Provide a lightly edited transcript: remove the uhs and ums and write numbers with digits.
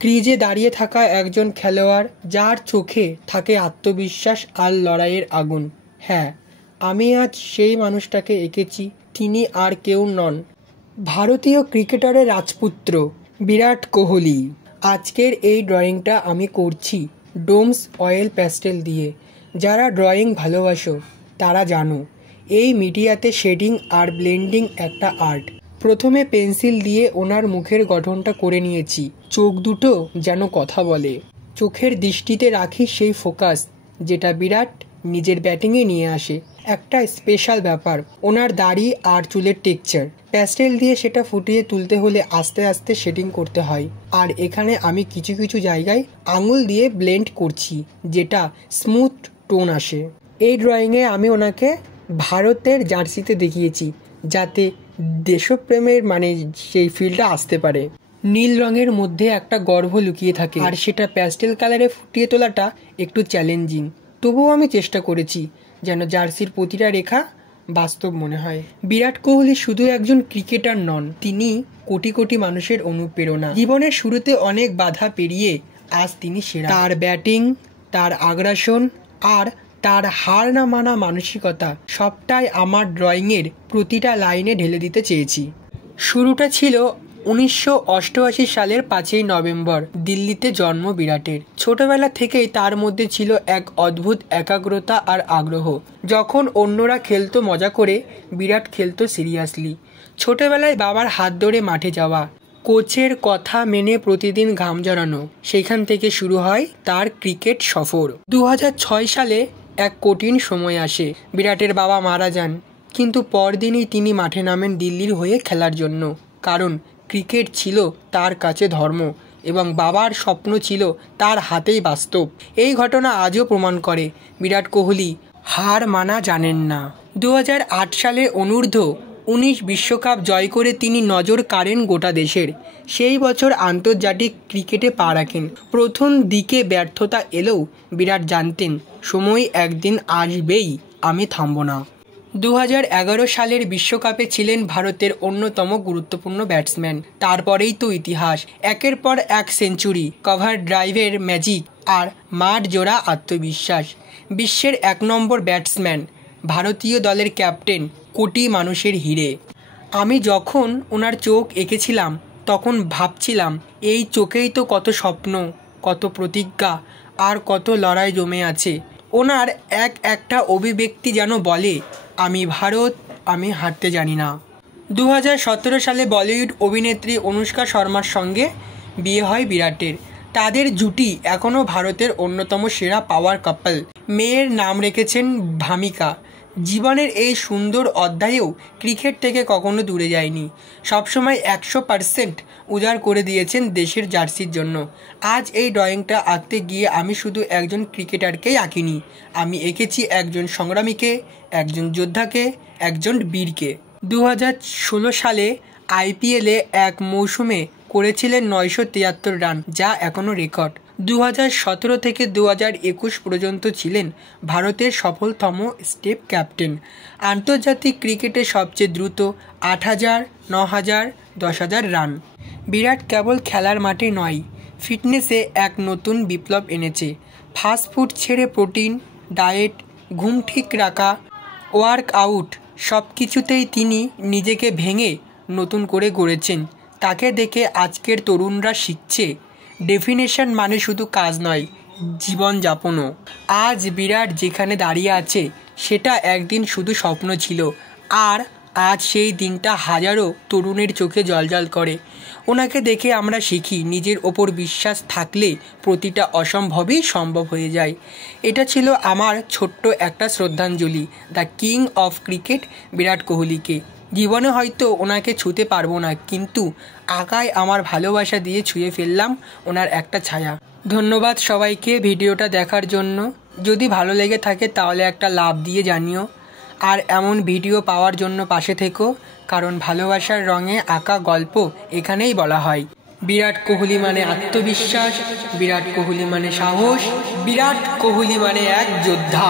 ক্রিজে দাঁড়িয়ে থাকা একজন খেলোয়াড় যার চোখে থাকে আত্মবিশ্বাস আর লড়াইয়ের আগুন। হ্যাঁ, আমি আজ সেই মানুষটাকে এঁকেছি। তিনি আর কেউ নন, ভারতীয় ক্রিকেটারের রাজপুত্র বিরাট কোহলি। আজকের এই ড্রয়িংটা আমি করছি ডোমস অয়েল প্যাস্টেল দিয়ে। যারা ড্রয়িং ভালোবাসো তারা জানো এই মিডিয়াতে শেডিং আর ব্লেন্ডিং একটা আর্ট। প্রথমে পেন্সিল দিয়ে ওনার মুখের গঠনটা করে নিয়েছি। চোখ দুটো যেন কথা বলে। চোখের দৃষ্টিতে রাখি সেই ফোকাস যেটা বিরাট নিজের ব্যাটিংয়ে নিয়ে আসে। একটা স্পেশাল ব্যাপার ওনার দাড়ি আর চুলের টেক্সচার। প্যাস্টেল দিয়ে সেটা ফুটিয়ে তুলতে হলে আস্তে আস্তে শেডিং করতে হয়। আর এখানে আমি কিছু কিছু জায়গায় আঙুল দিয়ে ব্লেন্ড করছি যেটা স্মুথ টোন আসে। এই ড্রয়িংয়ে আমি ওনাকে ভারতের জার্সিতে দেখিয়েছি যাতে দেশপ্রেমের সেই ফিলটা আসতে পারে। নীল রঙের মধ্যে একটা গর্ব লুকিয়ে থাকে আর সেটা প্যাস্টেল কালারে ফুটিয়ে তোলাটা একটু চ্যালেঞ্জিং। তবুও আমি চেষ্টা করেছি যেন জার্সির প্রতিটা রেখা বাস্তব মনে হয়। বিরাট কোহলি শুধু একজন ক্রিকেটার নন, তিনি কোটি কোটি মানুষের অনুপ্রেরণা। জীবনের শুরুতে অনেক বাধা পেরিয়ে আজ তিনি সেরা। তার ব্যাটিং, তার আগ্রাসন আর তার হার না মানা মানসিকতা সবটাই আমার ড্রয়িংয়ের প্রতিটা লাইনে ঢেলে দিতে চেয়েছি। শুরুটা ছিল 1988 সালের 5ই নভেম্বর। দিল্লিতে জন্ম বিরাটের। ছোটবেলা থেকেই তার মধ্যে ছিল এক অদ্ভুত একাগ্রতা আর আগ্রহ। যখন অন্যরা খেলতো মজা করে, বিরাট খেলতো সিরিয়াসলি। ছোটবেলায় বাবার হাত ধরে মাঠে যাওয়া, কোচের কথা মেনে প্রতিদিন ঘাম ঝরানো, সেখান থেকে শুরু হয় তার ক্রিকেট সফর। 2006 সালে এক কঠিন সময় আসে। বিরাটের বাবা মারা যান, কিন্তু পরদিনই তিনি মাঠে নামেন দিল্লির হয়ে খেলার জন্য। কারণ ক্রিকেট ছিল তার কাছে ধর্ম এবং বাবার স্বপ্ন ছিল তার হাতেই বাস্তব। এই ঘটনা আজও প্রমাণ করে বিরাট কোহলি হার মানা জানেন না। 2008 সালে অনূর্ধ্ব-19 বিশ্বকাপ জয় করে তিনি নজর কাড়েন গোটা দেশের। সেই বছর আন্তর্জাতিক ক্রিকেটে পা রাখেন। প্রথম দিকে ব্যর্থতা এলেও বিরাট জানতেন সময় একদিন আসবেই, আমি থামব না। 2011 সালের বিশ্বকাপে ছিলেন ভারতের অন্যতম গুরুত্বপূর্ণ ব্যাটসম্যান। তারপরেই তো ইতিহাস, একের পর এক সেঞ্চুরি, কভার ড্রাইভের ম্যাজিক আর মাঠ জোড়া আত্মবিশ্বাস। বিশ্বের 1 নম্বর ব্যাটসম্যান, ভারতীয় দলের ক্যাপ্টেন, কোটি মানুষের হিরে। আমি যখন ওনার চোখ এঁকেছিলাম তখন ভাবছিলাম এই চোখেই তো কত স্বপ্ন, কত প্রতিজ্ঞা আর কত লড়াই জমে আছে। ওনার একটা অভিব্যক্তি যেন বলে, আমি ভারত, আমি হারতে জানি না। 2017 সালে বলিউড অভিনেত্রী অনুষ্কা শর্মার সঙ্গে বিয়ে হয় বিরাটের। তাদের জুটি এখনও ভারতের অন্যতম সেরা পাওয়ার কাপল। মেয়ের নাম রেখেছেন ভামিকা। জীবনের এই সুন্দর অধ্যায়েও ক্রিকেট থেকে কখনো দূরে যায়নি। সবসময় 100% উজাড় করে দিয়েছেন দেশের জার্সির জন্য। আজ এই ড্রয়িংটা আঁকতে গিয়ে আমি শুধু একজন ক্রিকেটারকেই আঁকিনি, আমি এঁকেছি একজন সংগ্রামীকে, একজন যোদ্ধাকে, একজন বীরকে। 2016 সালে IPL-এ এক মৌসুমে করেছিলেন 973 রান, যা এখনও রেকর্ড। 2017 থেকে 2021 পর্যন্ত ছিলেন ভারতের সফলতম স্টেপ ক্যাপ্টেন। আন্তর্জাতিক ক্রিকেটে সবচেয়ে দ্রুত 8000, 9000, 10000 রান। বিরাট কেবল খেলার মাঠে নয়, ফিটনেসে এক নতুন বিপ্লব এনেছে। ফাস্ট ফুড ছেড়ে প্রোটিন, ডায়েট, ঘুম ঠিক রাখা, ওয়ার্কআউট সব কিছুতেই তিনি নিজেকে ভেঙে নতুন করে গড়েছেন। তাকে দেখে আজকের তরুণরা শিখছে ডেফিনেশন মানে শুধু কাজ নয়, জীবনযাপনও। আজ বিরাট যেখানে দাঁড়িয়ে আছে সেটা একদিন শুধু স্বপ্ন ছিল, আর আজ সেই দিনটা হাজারো তরুণের চোখে জ্বলজ্বল করে। ওনাকে দেখে আমরা শিখি নিজের ওপর বিশ্বাস থাকলে প্রতিটা অসম্ভবই সম্ভব হয়ে যায়। এটা ছিল আমার ছোট্ট একটা শ্রদ্ধাঞ্জলি দ্য কিং অফ ক্রিকেট বিরাট কোহলিকে। জীবনে হয়তো ওনাকে ছুঁতে পারবো না, কিন্তু আঁকায় আমার ভালোবাসা দিয়ে ছুঁয়ে ফেললাম ওনার একটা ছায়া। ধন্যবাদ সবাইকে ভিডিওটা দেখার জন্য। যদি ভালো লেগে থাকে তাহলে একটা লাভ দিয়ে জানিও, আর এমন ভিডিও পাওয়ার জন্য পাশে থেকো, কারণ ভালোবাসার রঙে আঁকা গল্প এখানেই বলা হয়। বিরাট কোহলি মানে আত্মবিশ্বাস, বিরাট কোহলি মানে সাহস, বিরাট কোহলি মানে এক যোদ্ধা।